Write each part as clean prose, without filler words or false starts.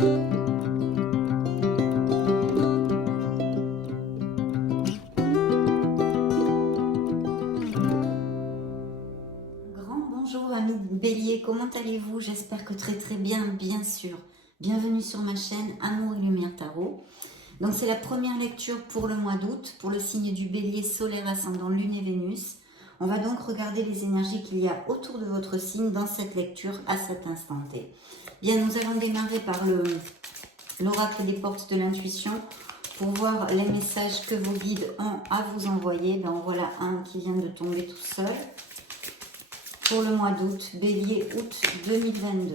Bonjour amis Bélier, comment allez-vous? J'espère que très bien, bien sûr. Bienvenue sur ma chaîne Amour et Lumière Tarot. Donc c'est la première lecture pour le mois d'août, pour le signe du Bélier solaire ascendant Lune et Vénus. On va donc regarder les énergies qu'il y a autour de votre signe dans cette lecture à cet instant T. Bien, nous allons démarrer par l'oracle des portes de l'intuition pour voir les messages que vos guides ont à vous envoyer. Ben, en voilà un qui vient de tomber tout seul. Pour le mois d'août, Bélier, août 2022.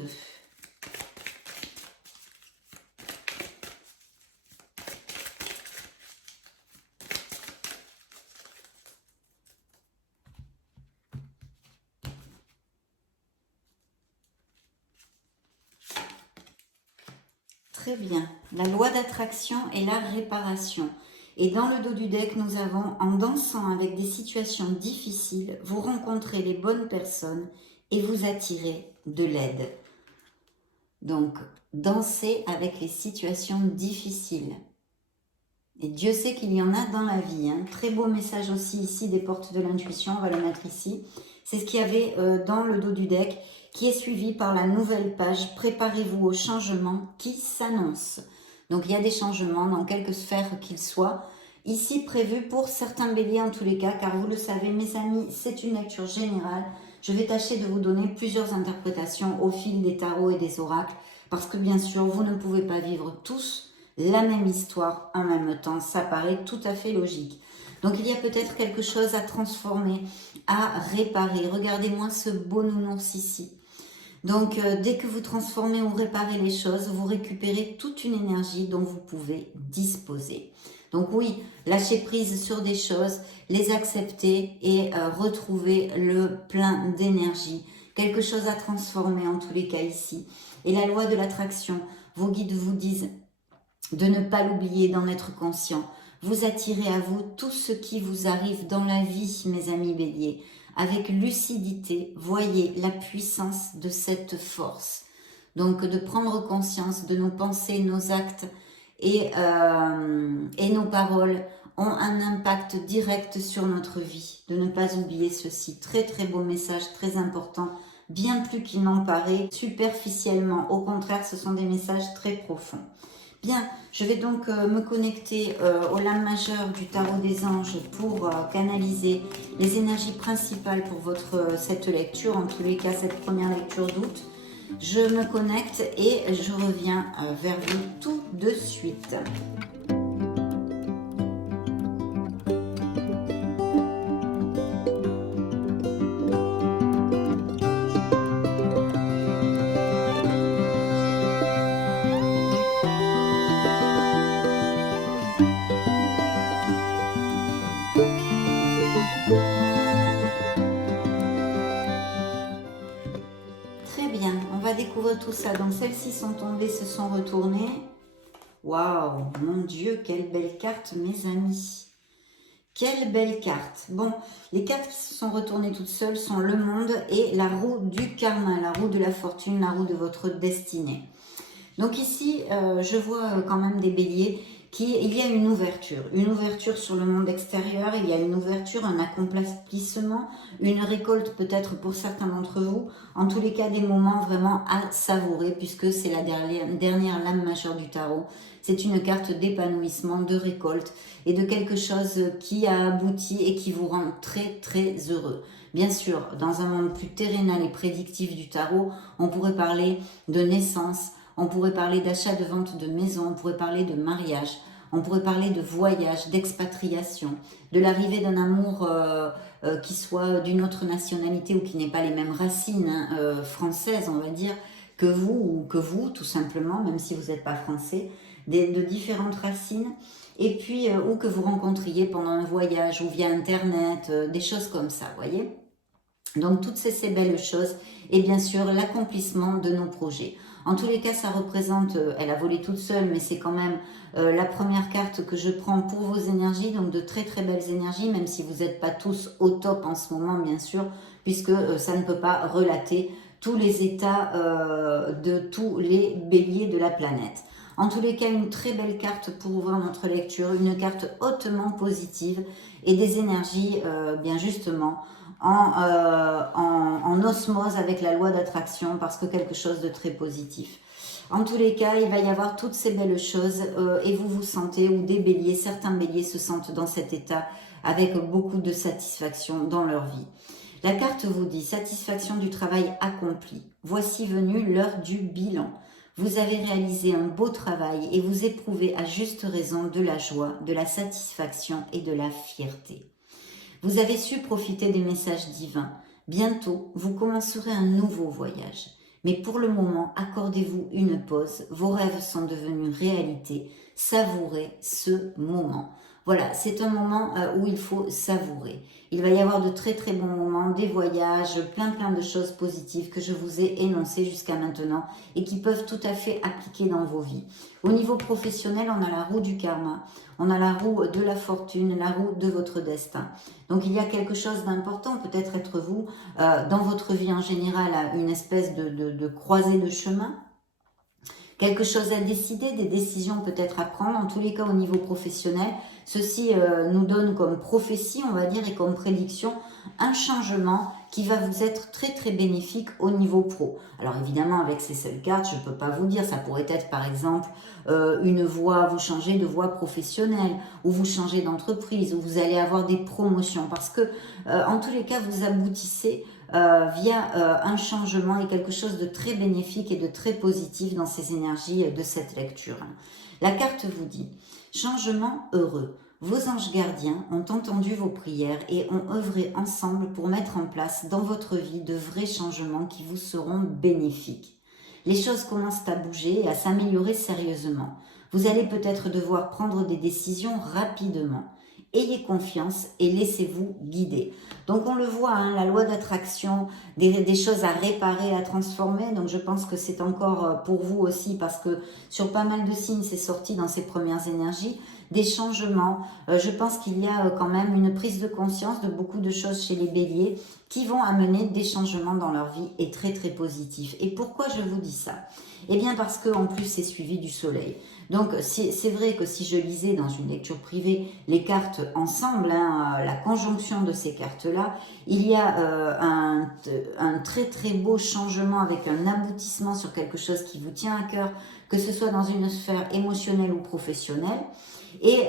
Très bien. La loi d'attraction et la réparation. Et dans le dos du deck, nous avons, en dansant avec des situations difficiles, vous rencontrez les bonnes personnes et vous attirez de l'aide. Donc, dansez avec les situations difficiles. Et Dieu sait qu'il y en a dans la vie. Hein. Très beau message aussi ici des portes de l'intuition, on va le mettre ici. C'est ce qu'il y avait dans le dos du deck, qui est suivi par la nouvelle page « Préparez-vous au changement qui s'annonce ». Donc il y a des changements dans quelque sphère qu'ils soient. Ici prévu pour certains béliers en tous les cas, car vous le savez mes amis, c'est une lecture générale. Je vais tâcher de vous donner plusieurs interprétations au fil des tarots et des oracles, parce que bien sûr vous ne pouvez pas vivre tous la même histoire en même temps. Ça paraît tout à fait logique. Donc il y a peut-être quelque chose à transformer, à réparer. Regardez-moi ce beau nounours ici. Donc, dès que vous transformez ou réparez les choses, vous récupérez toute une énergie dont vous pouvez disposer. Donc oui, lâcher prise sur des choses, les accepter et retrouver le plein d'énergie. Quelque chose à transformer en tous les cas ici. Et la loi de l'attraction, vos guides vous disent de ne pas l'oublier, d'en être conscient. Vous attirez à vous tout ce qui vous arrive dans la vie, mes amis béliers. Avec lucidité, voyez la puissance de cette force. Donc, de prendre conscience de nos pensées, nos actes et nos paroles ont un impact direct sur notre vie. De ne pas oublier ceci. Très beau message, très important, bien plus qu'il n'en paraît superficiellement. Au contraire, ce sont des messages très profonds. Bien, je vais donc me connecter aux lames majeures du tarot des anges pour canaliser les énergies principales pour cette lecture, en tous les cas cette première lecture d'août. Je me connecte et je reviens vers vous tout de suite. Découvrir tout ça. Donc celles-ci sont tombées, se sont retournées. Waouh, mon Dieu, quelle belle carte, mes amis. Quelle belle carte. Bon, les cartes qui se sont retournées toutes seules sont le monde et la roue du karma, la roue de la fortune, la roue de votre destinée. Donc ici, je vois quand même des béliers il y a une ouverture sur le monde extérieur, il y a une ouverture, un accomplissement, une récolte peut-être pour certains d'entre vous, en tous les cas des moments vraiment à savourer puisque c'est la dernière lame majeure du tarot. C'est une carte d'épanouissement, de récolte et de quelque chose qui a abouti et qui vous rend très heureux. Bien sûr, dans un monde plus terrénal et prédictif du tarot, on pourrait parler de naissance, on pourrait parler d'achat, de vente de maison, on pourrait parler de mariage, on pourrait parler de voyage, d'expatriation, de l'arrivée d'un amour qui soit d'une autre nationalité ou qui n'ait pas les mêmes racines françaises, on va dire, que vous, tout simplement, même si vous n'êtes pas français, de différentes racines, et puis ou que vous rencontriez pendant un voyage ou via Internet, des choses comme ça, vous voyez. Donc toutes ces belles choses et bien sûr l'accomplissement de nos projets. En tous les cas, ça représente, elle a volé toute seule, mais c'est quand même la première carte que je prends pour vos énergies, donc de très belles énergies, même si vous n'êtes pas tous au top en ce moment, bien sûr, puisque ça ne peut pas relater tous les états de tous les béliers de la planète. En tous les cas, une très belle carte pour ouvrir notre lecture, une carte hautement positive et des énergies, bien justement, en osmose avec la loi d'attraction, parce que quelque chose de très positif. En tous les cas, il va y avoir toutes ces belles choses et vous vous sentez, ou des béliers, certains béliers se sentent dans cet état avec beaucoup de satisfaction dans leur vie. La carte vous dit satisfaction du travail accompli. Voici venue l'heure du bilan. Vous avez réalisé un beau travail et vous éprouvez à juste raison de la joie, de la satisfaction et de la fierté. Vous avez su profiter des messages divins. Bientôt, vous commencerez un nouveau voyage. Mais pour le moment, accordez-vous une pause. Vos rêves sont devenus réalité. Savourez ce moment. Voilà, c'est un moment où il faut savourer. Il va y avoir de très très bons moments, des voyages, plein de choses positives que je vous ai énoncées jusqu'à maintenant et qui peuvent tout à fait appliquer dans vos vies. Au niveau professionnel, on a la roue du karma, on a la roue de la fortune, la roue de votre destin. Donc il y a quelque chose d'important, peut-être être vous, dans votre vie en général, une espèce de croisée de chemin. Quelque chose à décider, des décisions peut-être à prendre, en tous les cas au niveau professionnel. Ceci nous donne comme prophétie, on va dire, et comme prédiction, un changement qui va vous être très très bénéfique au niveau pro. Alors évidemment, avec ces seules cartes, je ne peux pas vous dire, ça pourrait être par exemple une voie, vous changez de voie professionnelle, ou vous changez d'entreprise, ou vous allez avoir des promotions, parce que en tous les cas, vous aboutissez via un changement et quelque chose de très bénéfique et de très positif dans ces énergies de cette lecture. La carte vous dit changement heureux. Vos anges gardiens ont entendu vos prières et ont œuvré ensemble pour mettre en place dans votre vie de vrais changements qui vous seront bénéfiques. Les choses commencent à bouger et à s'améliorer sérieusement. Vous allez peut-être devoir prendre des décisions rapidement. Ayez confiance et laissez-vous guider. Donc on le voit, hein, la loi d'attraction, des choses à réparer, à transformer. Donc je pense que c'est encore pour vous aussi, parce que sur pas mal de signes, c'est sorti dans ces premières énergies, des changements. Je pense qu'il y a quand même une prise de conscience de beaucoup de choses chez les béliers qui vont amener des changements dans leur vie et très très positifs. Et pourquoi je vous dis ça? Eh bien parce qu'en plus c'est suivi du soleil. Donc c'est vrai que si je lisais dans une lecture privée les cartes ensemble, hein, la conjonction de ces cartes-là, il y a un très très beau changement avec un aboutissement sur quelque chose qui vous tient à cœur, que ce soit dans une sphère émotionnelle ou professionnelle, et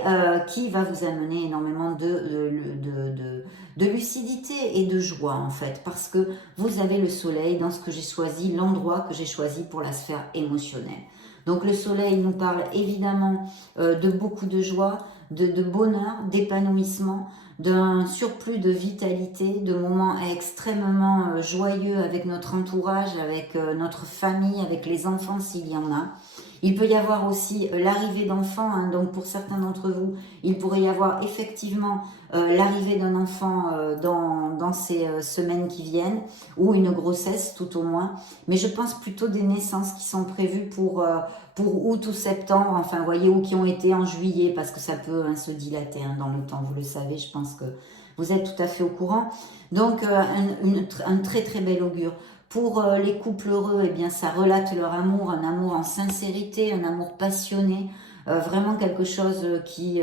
qui va vous amener énormément de lucidité et de joie en fait, parce que vous avez le soleil dans ce que j'ai choisi, l'endroit que j'ai choisi pour la sphère émotionnelle. Donc le soleil nous parle évidemment de beaucoup de joie, de bonheur, d'épanouissement, d'un surplus de vitalité, de moments extrêmement joyeux avec notre entourage, avec notre famille, avec les enfants s'il y en a. Il peut y avoir aussi l'arrivée d'enfants, hein, donc pour certains d'entre vous, il pourrait y avoir effectivement l'arrivée d'un enfant dans ces semaines qui viennent, ou une grossesse tout au moins, mais je pense plutôt des naissances qui sont prévues pour août ou septembre, enfin vous voyez, ou qui ont été en juillet, parce que ça peut se dilater dans le temps, vous le savez, je pense que vous êtes tout à fait au courant. Donc un très très bel augure. Pour les couples heureux, eh bien, ça relate leur amour, un amour en sincérité, un amour passionné, vraiment quelque chose qui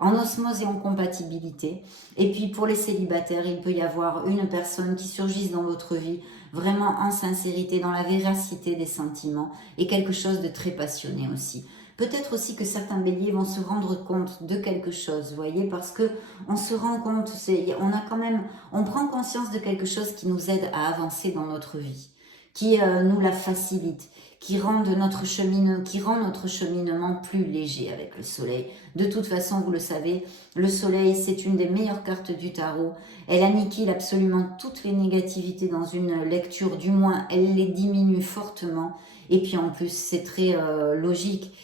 en osmose et en compatibilité. Et puis pour les célibataires, il peut y avoir une personne qui surgisse dans votre vie, vraiment en sincérité, dans la véracité des sentiments, et quelque chose de très passionné aussi. Peut-être aussi que certains béliers vont se rendre compte de quelque chose, vous voyez, parce que on se rend compte, on prend conscience de quelque chose qui nous aide à avancer dans notre vie, qui nous la facilite, qui rend notre cheminement plus léger avec le soleil. De toute façon, vous le savez, le soleil, c'est une des meilleures cartes du tarot. Elle anniquile absolument toutes les négativités dans une lecture, du moins elle les diminue fortement. Et puis en plus, c'est très logique.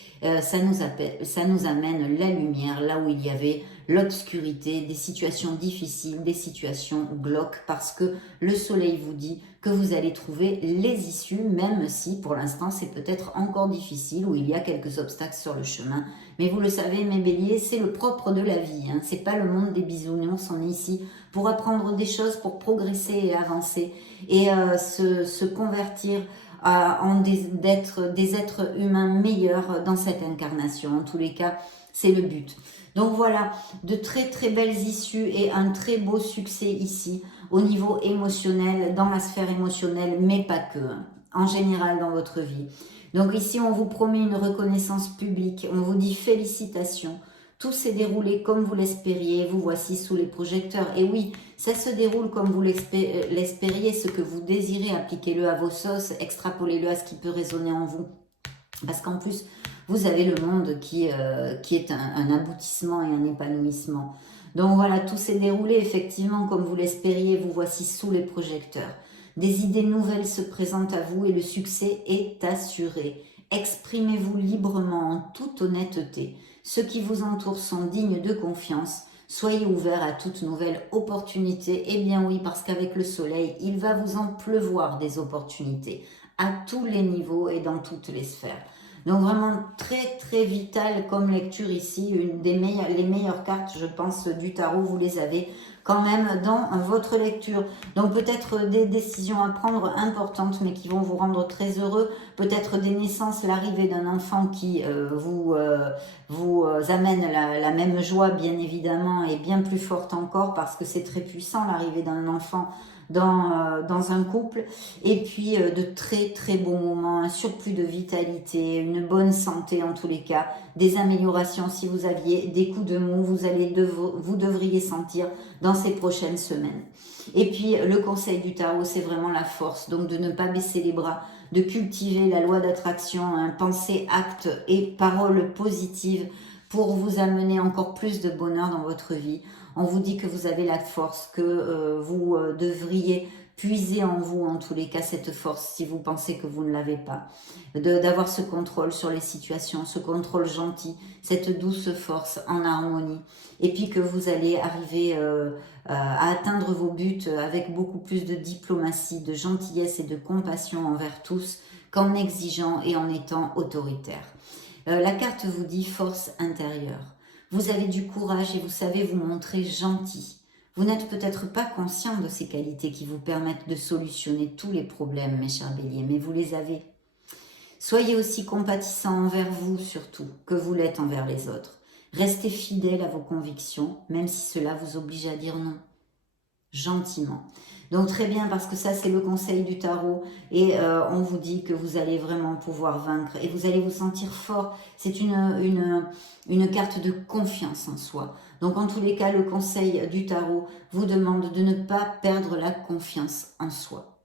Ça nous amène la lumière là où il y avait l'obscurité, des situations difficiles, des situations glauques, parce que le soleil vous dit que vous allez trouver les issues, même si pour l'instant c'est peut-être encore difficile ou il y a quelques obstacles sur le chemin. Mais vous le savez, mes béliers, c'est le propre de la vie, hein. C'est pas le monde des bisounours, on est ici pour apprendre des choses, pour progresser et avancer et se convertir en des êtres humains meilleurs dans cette incarnation. En tous les cas, c'est le but. Donc voilà, de très très belles issues et un très beau succès ici au niveau émotionnel, dans la sphère émotionnelle, mais pas que, hein, en général dans votre vie. Donc ici, on vous promet une reconnaissance publique, on vous dit félicitations. Tout s'est déroulé comme vous l'espériez, vous voici sous les projecteurs. Et oui, ça se déroule comme vous l'espériez, ce que vous désirez, appliquez-le à vos sauces, extrapolez-le à ce qui peut résonner en vous. Parce qu'en plus, vous avez le monde qui est un aboutissement et un épanouissement. Donc voilà, tout s'est déroulé effectivement comme vous l'espériez, vous voici sous les projecteurs. Des idées nouvelles se présentent à vous et le succès est assuré. Exprimez-vous librement en toute honnêteté. Ceux qui vous entourent sont dignes de confiance. Soyez ouverts à toute nouvelle opportunité. Eh bien oui, parce qu'avec le soleil, il va vous en pleuvoir des opportunités à tous les niveaux et dans toutes les sphères. Donc vraiment très très vital comme lecture ici, les meilleures cartes je pense du tarot, vous les avez quand même dans votre lecture. Donc peut-être des décisions à prendre importantes mais qui vont vous rendre très heureux, peut-être des naissances, l'arrivée d'un enfant qui vous amène la même joie bien évidemment et bien plus forte encore parce que c'est très puissant l'arrivée d'un enfant dans un couple, et puis de très très bons moments, un surplus de vitalité, une bonne santé en tous les cas, des améliorations si vous aviez des coups de mou, vous devriez sentir dans ces prochaines semaines. Et puis le conseil du tarot, c'est vraiment la force, donc de ne pas baisser les bras, de cultiver la loi d'attraction, hein, pensée, acte et paroles positives pour vous amener encore plus de bonheur dans votre vie. On vous dit que vous avez la force, que vous devriez puiser en vous, en tous les cas, cette force, si vous pensez que vous ne l'avez pas. D'avoir ce contrôle sur les situations, ce contrôle gentil, cette douce force en harmonie. Et puis que vous allez arriver à atteindre vos buts avec beaucoup plus de diplomatie, de gentillesse et de compassion envers tous, qu'en exigeant et en étant autoritaire. La carte vous dit force intérieure. Vous avez du courage et vous savez vous montrer gentil. Vous n'êtes peut-être pas conscient de ces qualités qui vous permettent de solutionner tous les problèmes, mes chers béliers, mais vous les avez. Soyez aussi compatissant envers vous surtout que vous l'êtes envers les autres. Restez fidèle à vos convictions, même si cela vous oblige à dire non. Gentiment. Donc très bien, parce que ça c'est le conseil du tarot et on vous dit que vous allez vraiment pouvoir vaincre et vous allez vous sentir fort. C'est une carte de confiance en soi. Donc en tous les cas, le conseil du tarot vous demande de ne pas perdre la confiance en soi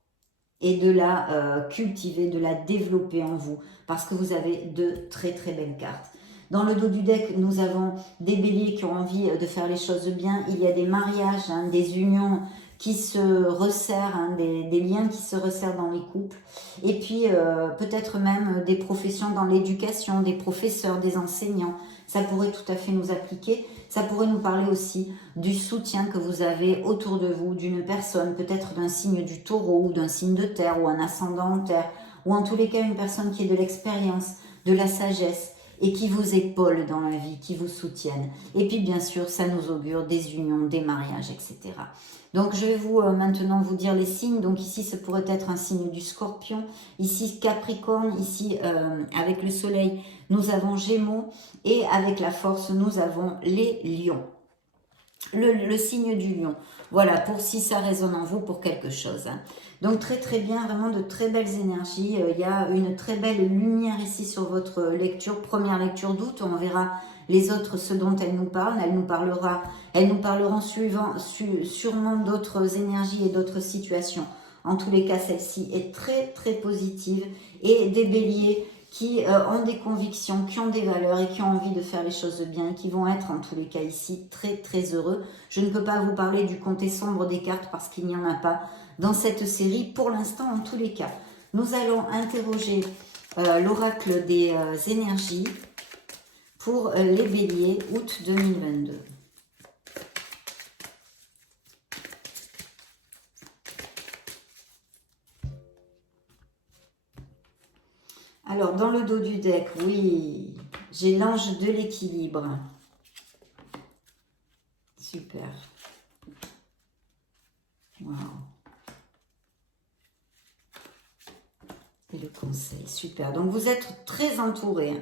et de la cultiver, de la développer en vous parce que vous avez de très très belles cartes. Dans le dos du deck, nous avons des béliers qui ont envie de faire les choses bien. Il y a des mariages, hein, des unions qui se resserrent, hein, des liens qui se resserrent dans les couples. Et puis peut-être même des professions dans l'éducation, des professeurs, des enseignants. Ça pourrait tout à fait nous appliquer. Ça pourrait nous parler aussi du soutien que vous avez autour de vous, d'une personne, peut-être d'un signe du taureau ou d'un signe de terre ou un ascendant en terre. Ou en tous les cas, une personne qui ait de l'expérience, de la sagesse, et qui vous épaulent dans la vie, qui vous soutiennent. Et puis bien sûr, ça nous augure des unions, des mariages, etc. Donc je vais maintenant vous dire les signes. Donc ici, ce pourrait être un signe du Scorpion. Ici, Capricorne. Ici, avec le Soleil, nous avons Gémeaux. Et avec la Force, nous avons les Lions. Le signe du lion. Voilà, pour si ça résonne en vous pour quelque chose. Hein. Donc très très bien, vraiment de très belles énergies. Il y a une très belle lumière ici sur votre lecture. Première lecture d'août, on verra les autres, ce dont elle nous parle. Elles nous parleront sûrement d'autres énergies et d'autres situations. En tous les cas, celle-ci est très très positive. Et des béliers qui ont des convictions, qui ont des valeurs et qui ont envie de faire les choses bien, qui vont être en tous les cas ici très très heureux. Je ne peux pas vous parler du côté sombre des cartes parce qu'il n'y en a pas dans cette série pour l'instant en tous les cas. Nous allons interroger l'oracle des énergies pour les béliers août 2022. Alors, dans le dos du deck, oui, j'ai l'ange de l'équilibre. Super. Waouh. Et le conseil, super. Donc, vous êtes très entouré.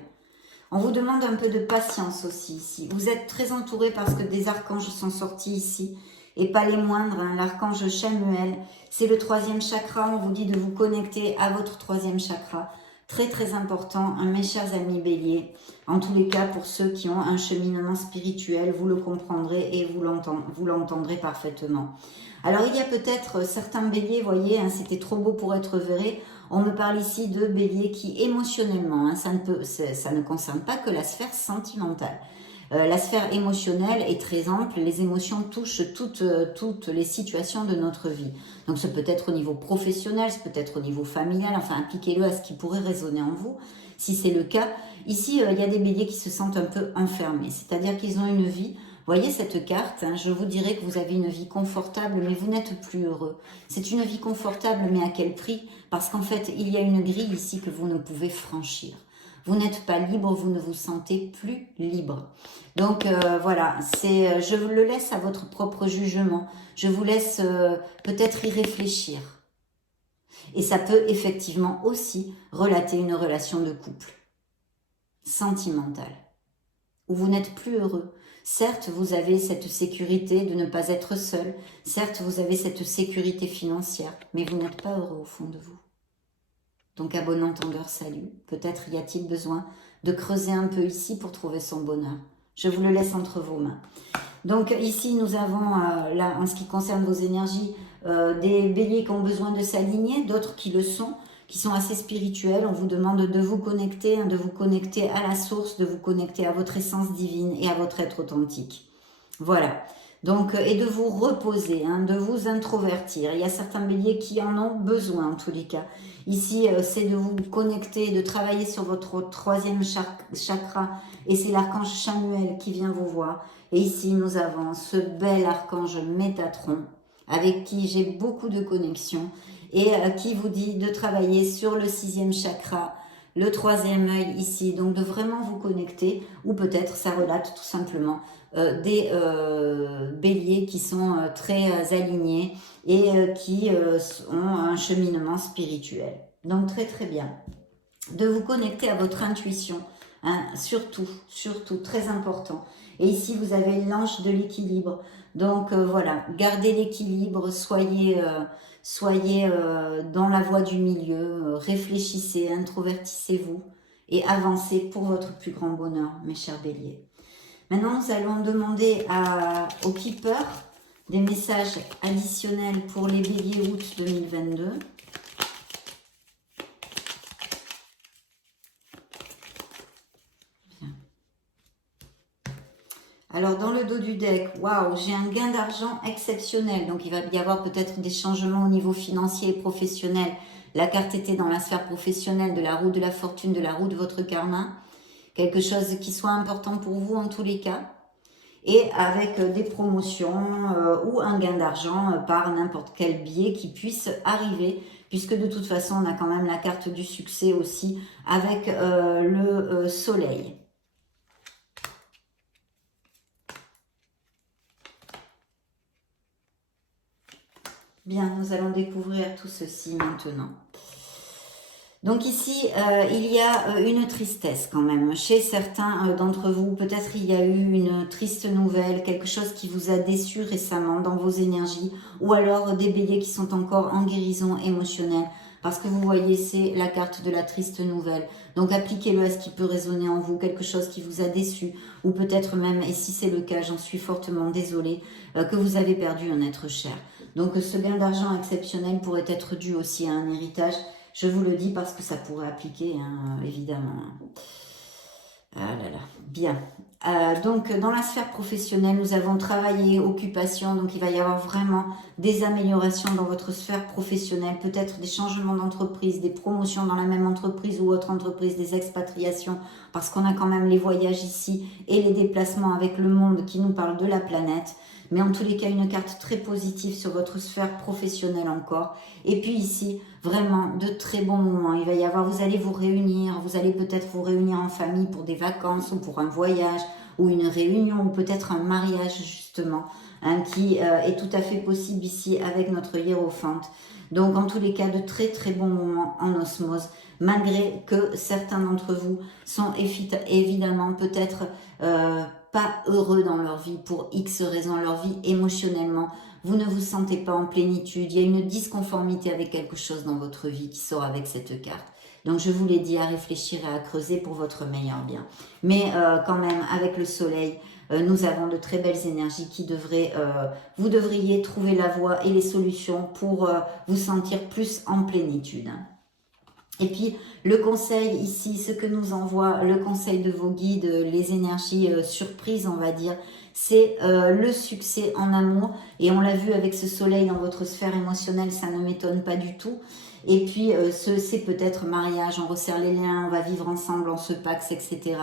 On vous demande un peu de patience aussi ici. Vous êtes très entouré parce que des archanges sont sortis ici. Et pas les moindres, hein. L'archange Chamuel, c'est le 3e chakra. On vous dit de vous connecter à votre 3e chakra. Très très important, hein, mes chers amis béliers. En tous les cas, pour ceux qui ont un cheminement spirituel, vous le comprendrez et vous l'entendrez parfaitement. Alors il y a peut-être certains béliers, voyez, hein, c'était trop beau pour être vrai. On me parle ici de béliers qui émotionnellement, hein, ça ne concerne pas que la sphère sentimentale. La sphère émotionnelle est très ample, les émotions touchent toutes les situations de notre vie. Donc ça peut être au niveau professionnel, ça peut être au niveau familial, enfin appliquez-le à ce qui pourrait résonner en vous, si c'est le cas. Ici, il y a des béliers qui se sentent un peu enfermés, c'est-à-dire qu'ils ont une vie. Voyez cette carte, hein, je vous dirais que vous avez une vie confortable, mais vous n'êtes plus heureux. C'est une vie confortable, mais à quel prix? Parce qu'en fait, il y a une grille ici que vous ne pouvez franchir. Vous n'êtes pas libre, vous ne vous sentez plus libre. Donc voilà, je vous le laisse à votre propre jugement. Je vous laisse peut-être y réfléchir. Et ça peut effectivement aussi relater une relation de couple sentimentale, où vous n'êtes plus heureux. Certes, vous avez cette sécurité de ne pas être seul. Certes, vous avez cette sécurité financière, mais vous n'êtes pas heureux au fond de vous. Donc, à bon entendeur, salut. Peut-être y a-t-il besoin de creuser un peu ici pour trouver son bonheur. Je vous le laisse entre vos mains. Donc, ici, nous avons, là, en ce qui concerne vos énergies, des béliers qui ont besoin de s'aligner, d'autres qui le sont, qui sont assez spirituels. On vous demande de vous connecter, hein, de vous connecter à la source, de vous connecter à votre essence divine et à votre être authentique. Voilà. Donc, et de vous reposer, hein, de vous introvertir. Il y a certains béliers qui en ont besoin en tous les cas. Ici, c'est de vous connecter, de travailler sur votre 3e chakra. Et c'est l'archange Chamuel qui vient vous voir. Et ici, nous avons ce bel archange Métatron, avec qui j'ai beaucoup de connexions, et qui vous dit de travailler sur le 6e chakra, le 3e œil ici, donc de vraiment vous connecter, ou peut-être ça relate tout simplement des béliers qui sont très alignés et qui ont un cheminement spirituel. Donc très très bien. De vous connecter à votre intuition, hein, surtout, très important. Et ici, vous avez l'ange de l'équilibre. Donc voilà, gardez l'équilibre, soyez dans la voie du milieu, réfléchissez, introvertissez-vous et avancez pour votre plus grand bonheur, mes chers béliers. Maintenant, nous allons demander au keeper des messages additionnels pour les béliers août 2022. Alors, dans le dos du deck, waouh, j'ai un gain d'argent exceptionnel. Donc, il va y avoir peut-être des changements au niveau financier et professionnel. La carte était dans la sphère professionnelle, de la roue de la fortune, de la roue de votre karma. Quelque chose qui soit important pour vous en tous les cas. Et avec des promotions ou un gain d'argent par n'importe quel biais qui puisse arriver. Puisque de toute façon, on a quand même la carte du succès aussi avec le soleil. Bien, nous allons découvrir tout ceci maintenant. Donc ici, il y a une tristesse quand même. Chez certains d'entre vous, peut-être il y a eu une triste nouvelle, quelque chose qui vous a déçu récemment dans vos énergies, ou alors des béliers qui sont encore en guérison émotionnelle. Parce que vous voyez, c'est la carte de la triste nouvelle. Donc appliquez-le à ce qui peut résonner en vous, quelque chose qui vous a déçu, ou peut-être même, et si c'est le cas, j'en suis fortement désolée, que vous avez perdu un être cher. Donc ce gain d'argent exceptionnel pourrait être dû aussi à un héritage. Je vous le dis parce que ça pourrait appliquer, hein, évidemment. Ah là là, bien. Donc, dans la sphère professionnelle, nous avons travaillé, occupation. Donc, il va y avoir vraiment des améliorations dans votre sphère professionnelle. Peut-être des changements d'entreprise, des promotions dans la même entreprise ou autre entreprise, des expatriations. Parce qu'on a quand même les voyages ici et les déplacements avec le monde qui nous parle de la planète. Mais en tous les cas, une carte très positive sur votre sphère professionnelle encore. Et puis ici, vraiment de très bons moments. Il va y avoir, vous allez vous réunir, vous allez peut-être vous réunir en famille pour des vacances ou pour un voyage ou une réunion ou peut-être un mariage justement, hein, qui est tout à fait possible ici avec notre hiérophante. Donc en tous les cas, de très très bons moments en osmose, malgré que certains d'entre vous sont évidemment peut-être pas heureux dans leur vie pour X raisons, leur vie émotionnellement. Vous ne vous sentez pas en plénitude, il y a une disconformité avec quelque chose dans votre vie qui sort avec cette carte. Donc je vous l'ai dit, à réfléchir et à creuser pour votre meilleur bien. Mais quand même, avec le soleil, nous avons de très belles énergies qui devraient, vous devriez trouver la voie et les solutions pour vous sentir plus en plénitude. Et puis, le conseil ici, ce que nous envoie le conseil de vos guides, les énergies surprises, on va dire, c'est le succès en amour. Et on l'a vu avec ce soleil dans votre sphère émotionnelle, ça ne m'étonne pas du tout. Et puis, c'est peut-être mariage, on resserre les liens, on va vivre ensemble, on se paxe, etc.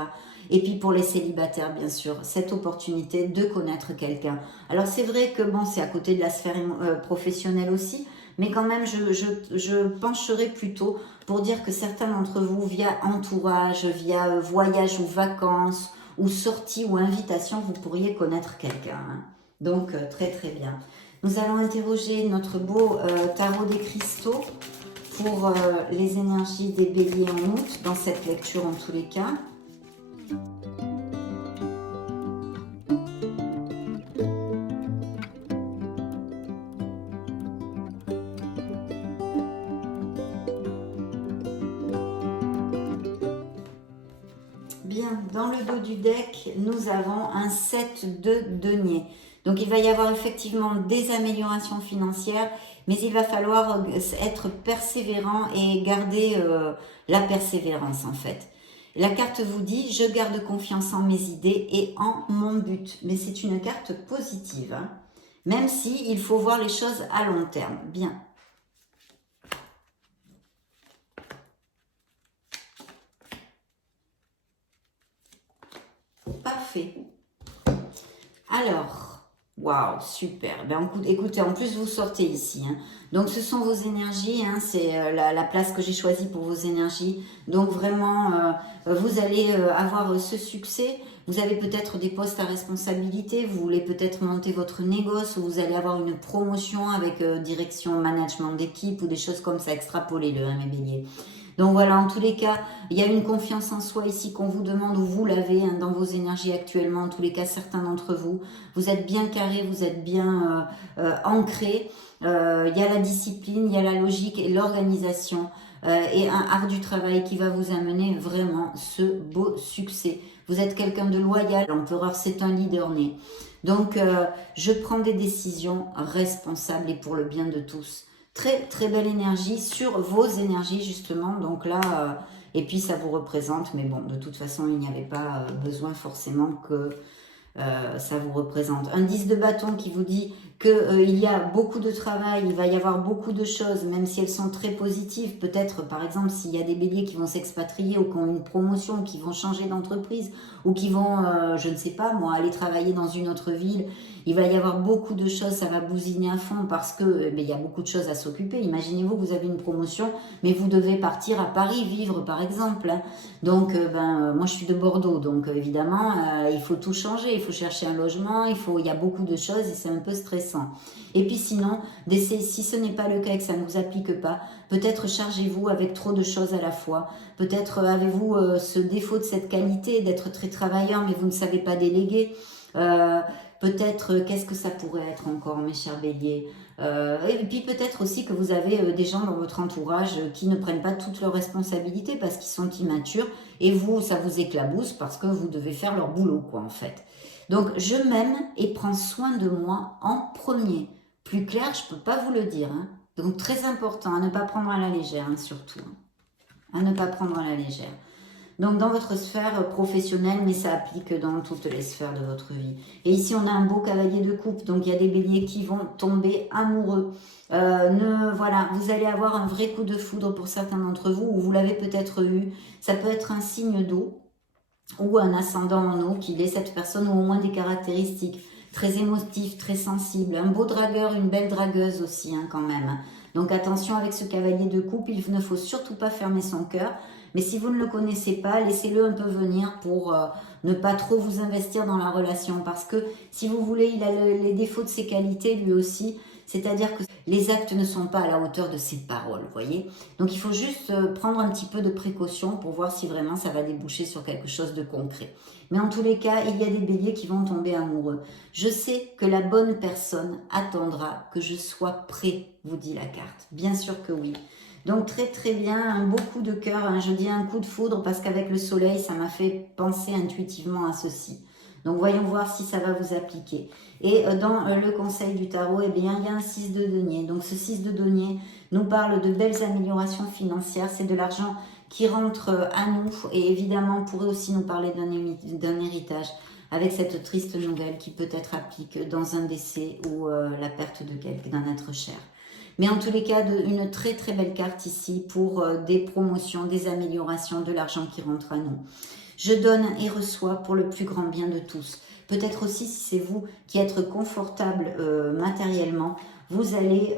Et puis pour les célibataires, bien sûr, cette opportunité de connaître quelqu'un. Alors c'est vrai que bon, c'est à côté de la sphère professionnelle aussi, mais quand même, je pencherai plutôt pour dire que certains d'entre vous, via entourage, via voyage ou vacances, ou sortie ou invitation, vous pourriez connaître quelqu'un. Hein. Donc, très très bien. Nous allons interroger notre beau tarot des cristaux pour les énergies des béliers en août, dans cette lecture en tous les cas. Bien, dans le dos du deck, nous avons un 7 de denier. Donc, il va y avoir effectivement des améliorations financières, mais il va falloir être persévérant et garder la persévérance en fait. La carte vous dit « Je garde confiance en mes idées et en mon but ». Mais c'est une carte positive, hein, même si il faut voir les choses à long terme. Bien. Parfait. Alors, waouh, super. Ben, écoutez, en plus, vous sortez ici. Hein. Donc, ce sont vos énergies. Hein, c'est la place que j'ai choisie pour vos énergies. Donc, vraiment, vous allez avoir ce succès. Vous avez peut-être des postes à responsabilité. Vous voulez peut-être monter votre négoce ou vous allez avoir une promotion avec direction management d'équipe ou des choses comme ça. Extrapolez-le, hein, mes béliers. Donc voilà, en tous les cas, il y a une confiance en soi ici qu'on vous demande, ou vous l'avez hein, dans vos énergies actuellement. En tous les cas, certains d'entre vous, vous êtes bien carré, vous êtes bien ancré. Il y a la discipline, il y a la logique et l'organisation et un art du travail qui va vous amener vraiment ce beau succès. Vous êtes quelqu'un de loyal, l'empereur c'est un leader né. Donc je prends des décisions responsables et pour le bien de tous. Très très belle énergie sur vos énergies justement, donc là, et puis ça vous représente, mais bon, de toute façon, il n'y avait pas besoin forcément que ça vous représente. Un 10 de bâton qui vous dit qu'il y a beaucoup de travail, il va y avoir beaucoup de choses, même si elles sont très positives. Peut-être, par exemple, s'il y a des béliers qui vont s'expatrier ou qui ont une promotion, qui vont changer d'entreprise ou qui vont, je ne sais pas, moi, aller travailler dans une autre ville, il va y avoir beaucoup de choses, ça va bousiner à fond parce que il y a beaucoup de choses à s'occuper. Imaginez-vous que vous avez une promotion, mais vous devez partir à Paris vivre, par exemple. Hein. Donc, moi, je suis de Bordeaux, donc évidemment, il faut tout changer, il faut chercher un logement, il y a beaucoup de choses et c'est un peu stressant. Et puis sinon, si ce n'est pas le cas et que ça ne vous applique pas, peut-être chargez-vous avec trop de choses à la fois. Peut-être avez-vous ce défaut de cette qualité d'être très travailleur, mais vous ne savez pas déléguer. Peut-être, qu'est-ce que ça pourrait être encore, mes chers béliers et puis peut-être aussi que vous avez des gens dans votre entourage qui ne prennent pas toutes leurs responsabilités parce qu'ils sont immatures et vous, ça vous éclabousse parce que vous devez faire leur boulot, quoi, en fait. Donc, je m'aime et prends soin de moi en premier. Plus clair, je ne peux pas vous le dire. Hein. Donc, très important, à ne pas prendre à la légère, hein, surtout. Hein. À ne pas prendre à la légère. Donc, dans votre sphère professionnelle, mais ça applique dans toutes les sphères de votre vie. Et ici, on a un beau cavalier de coupe. Donc, il y a des béliers qui vont tomber amoureux. Voilà, vous allez avoir un vrai coup de foudre pour certains d'entre vous, ou vous l'avez peut-être eu. Ça peut être un signe d'eau ou un ascendant en eau qu'il est cette personne, ou au moins des caractéristiques très émotives, très sensibles. Un beau dragueur, une belle dragueuse aussi, hein, quand même. Donc attention avec ce cavalier de coupe, il ne faut surtout pas fermer son cœur. Mais si vous ne le connaissez pas, laissez-le un peu venir pour ne pas trop vous investir dans la relation. Parce que si vous voulez, il a les défauts de ses qualités lui aussi. C'est-à-dire que les actes ne sont pas à la hauteur de ses paroles, vous voyez. Donc il faut juste prendre un petit peu de précaution pour voir si vraiment ça va déboucher sur quelque chose de concret. Mais en tous les cas, il y a des béliers qui vont tomber amoureux. Je sais que la bonne personne attendra que je sois prêt, vous dit la carte. Bien sûr que oui. Donc très très bien, un beau coup de cœur, hein, je dis un coup de foudre parce qu'avec le soleil, ça m'a fait penser intuitivement à ceci. Donc voyons voir si ça va vous appliquer. Et dans le conseil du tarot, eh bien, il y a un 6 de denier. Donc ce 6 de denier nous parle de belles améliorations financières, c'est de l'argent qui rentre à nous et évidemment pourrait aussi nous parler d'un héritage avec cette triste nouvelle qui peut-être applique dans un décès ou la perte de d'un être cher. Mais en tous les cas, une très très belle carte ici pour des promotions, des améliorations, de l'argent qui rentre à nous. Je donne et reçois pour le plus grand bien de tous. Peut-être aussi si c'est vous qui êtes confortable matériellement, vous allez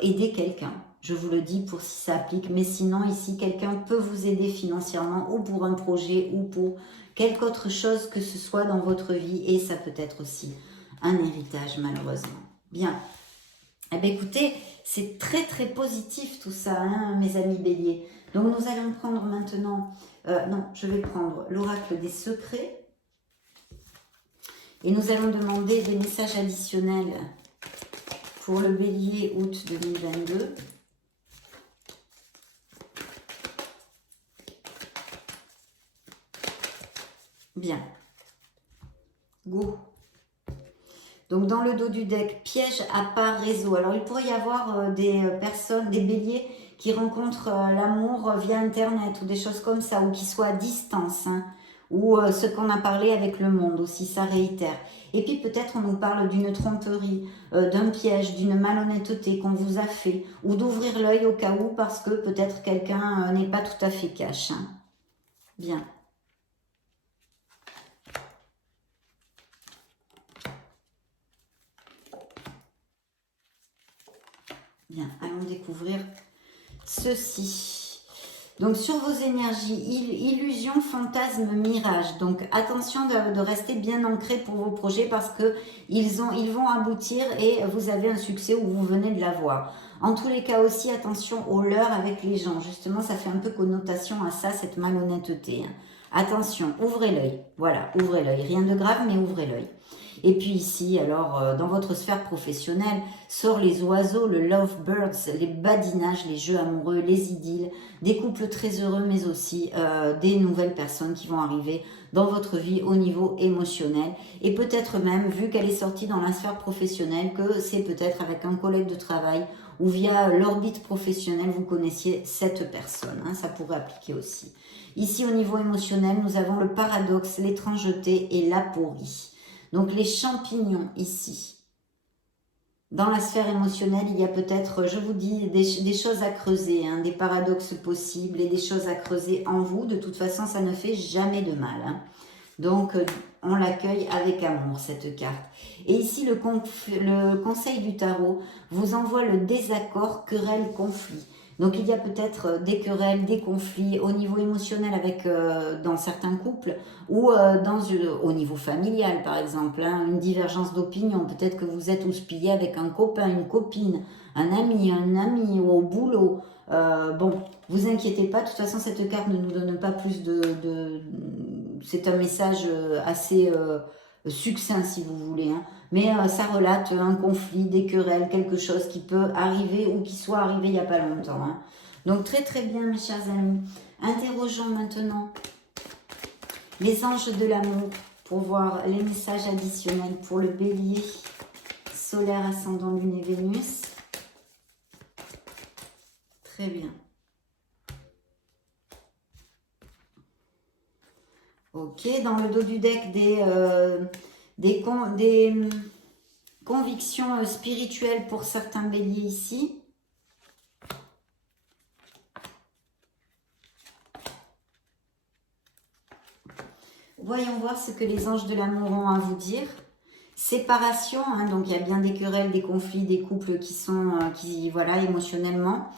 aider quelqu'un. Je vous le dis pour si ça applique. Mais sinon ici, quelqu'un peut vous aider financièrement ou pour un projet ou pour quelque autre chose que ce soit dans votre vie. Et ça peut être aussi un héritage malheureusement. Bien. Eh bien, écoutez, c'est très très positif tout ça, hein, mes amis béliers. Donc nous allons prendre maintenant, non, je vais prendre l'oracle des secrets. Et nous allons demander des messages additionnels pour le bélier août 2022. Bien. Go. Donc, dans le dos du deck, piège à part réseau. Alors, il pourrait y avoir des personnes, des béliers qui rencontrent l'amour via Internet ou des choses comme ça, ou qui soient à distance, hein, ou ce qu'on a parlé avec le monde aussi, ça réitère. Et puis, peut-être on nous parle d'une tromperie, d'un piège, d'une malhonnêteté qu'on vous a fait, ou d'ouvrir l'œil au cas où, parce que peut-être quelqu'un n'est pas tout à fait cash. Hein. Bien. Bien, allons découvrir ceci. Donc, sur vos énergies, illusion, fantasme, mirage. Donc, attention de rester bien ancré pour vos projets parce qu'ils vont aboutir et vous avez un succès ou vous venez de l'avoir. En tous les cas aussi, attention aux leurres avec les gens. Justement, ça fait un peu connotation à ça, cette malhonnêteté. Hein. Attention, ouvrez l'œil. Voilà, ouvrez l'œil. Rien de grave, mais ouvrez l'œil. Et puis ici, alors, dans votre sphère professionnelle, sort les oiseaux, le lovebirds, les badinages, les jeux amoureux, les idylles, des couples très heureux, mais aussi des nouvelles personnes qui vont arriver dans votre vie au niveau émotionnel. Et peut-être même, vu qu'elle est sortie dans la sphère professionnelle, que c'est peut-être avec un collègue de travail ou via l'orbite professionnelle, vous connaissiez cette personne. Hein, ça pourrait appliquer aussi. Ici, au niveau émotionnel, nous avons le paradoxe, l'étrangeté et l'aporie. Donc les champignons ici. Dans la sphère émotionnelle, il y a peut-être, je vous dis, des choses à creuser, hein, des paradoxes possibles et des choses à creuser en vous. De toute façon, ça ne fait jamais de mal. Hein. Donc, on l'accueille avec amour, cette carte. Et ici, le conseil du tarot vous envoie le désaccord, querelle, conflit. Donc, il y a peut-être des querelles, des conflits au niveau émotionnel avec dans certains couples ou au niveau familial, par exemple. Hein, une divergence d'opinion. Peut-être que vous êtes houspillé avec un copain, une copine, un ami ou au boulot. Bon, vous inquiétez pas. De toute façon, cette carte ne nous donne pas plus c'est un message assez succinct, si vous voulez. Hein. Mais ça relate un conflit, des querelles, quelque chose qui peut arriver ou qui soit arrivé il n'y a pas longtemps. Hein. Donc très très bien mes chers amis. Interrogeons maintenant les anges de l'amour pour voir les messages additionnels pour le bélier, solaire, ascendant, lune et Vénus. Très bien. Ok, dans le dos du deck, des convictions spirituelles pour certains béliers ici. Voyons voir ce que les anges de l'amour ont à vous dire. séparation, hein, donc il y a bien des querelles, des conflits, des couples qui sont, voilà, émotionnellement,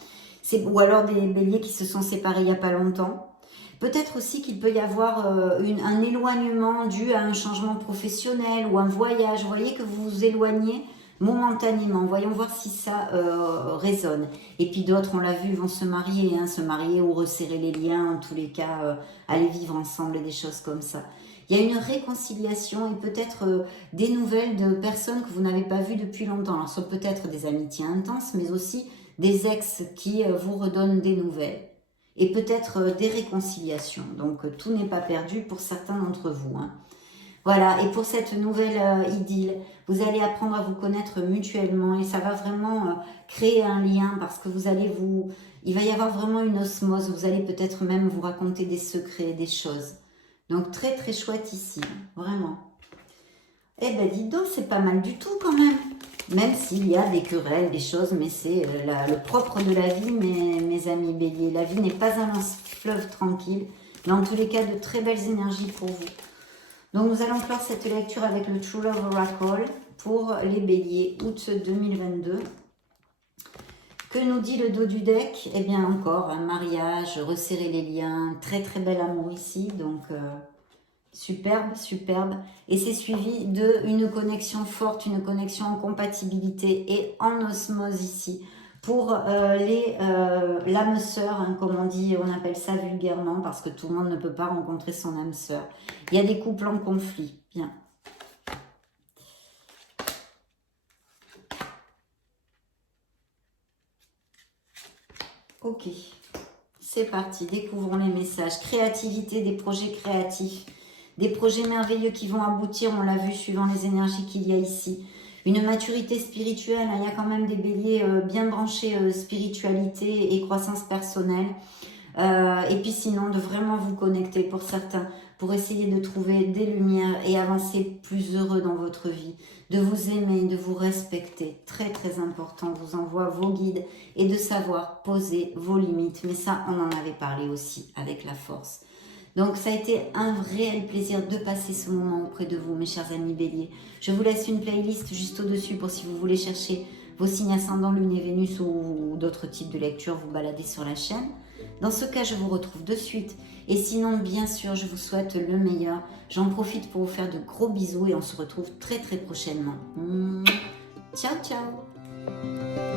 ou alors des béliers qui se sont séparés il n'y a pas longtemps. Peut-être aussi qu'il peut y avoir un éloignement dû à un changement professionnel ou un voyage. Vous voyez que vous vous éloignez momentanément. Voyons voir si ça résonne. Et puis d'autres, on l'a vu, vont se marier, hein, se marier ou resserrer les liens, en tous les cas, aller vivre ensemble et des choses comme ça. Il y a une réconciliation et peut-être des nouvelles de personnes que vous n'avez pas vues depuis longtemps. Alors, ce sont peut-être des amitiés intenses, mais aussi des ex qui vous redonnent des nouvelles. Et peut-être des réconciliations. Donc, tout n'est pas perdu pour certains d'entre vous, hein. Voilà, et pour cette nouvelle idylle, vous allez apprendre à vous connaître mutuellement et ça va vraiment créer un lien parce que il va y avoir vraiment une osmose, vous allez peut-être même vous raconter des secrets, des choses. Donc très très chouette ici, vraiment. Eh ben dites donc, c'est pas mal du tout quand même. Même s'il y a des querelles, des choses, mais c'est le propre de la vie, mes amis béliers. La vie n'est pas un long fleuve tranquille, mais en tous les cas, de très belles énergies pour vous. Donc nous allons clore cette lecture avec le True Love Oracle pour les béliers, août 2022. Que nous dit le dos du deck? Eh bien encore, un mariage, resserrer les liens, très très bel amour ici, donc superbe, superbe. Et c'est suivi d'une connexion forte, une connexion en compatibilité et en osmose ici. Pour l'âme sœur, hein, comme on appelle ça vulgairement, parce que tout le monde ne peut pas rencontrer son âme sœur. Il y a des couples en conflit. Bien. Ok. C'est parti. Découvrons les messages. Créativité, des projets créatifs. Des projets merveilleux qui vont aboutir, on l'a vu, suivant les énergies qu'il y a ici. Une maturité spirituelle, il y a quand même des béliers bien branchés spiritualité et croissance personnelle. Et puis sinon, de vraiment vous connecter pour certains, pour essayer de trouver des lumières et avancer plus heureux dans votre vie. De vous aimer, de vous respecter. Très très important, vous envoie vos guides et de savoir poser vos limites. Mais ça, on en avait parlé aussi avec la force. Donc ça a été un réel plaisir de passer ce moment auprès de vous, mes chers amis béliers. Je vous laisse une playlist juste au-dessus pour si vous voulez chercher vos signes ascendants, Lune et Vénus ou d'autres types de lectures, vous baladez sur la chaîne. Dans ce cas, je vous retrouve de suite. Et sinon, bien sûr, je vous souhaite le meilleur. J'en profite pour vous faire de gros bisous et on se retrouve très très prochainement. Ciao, ciao!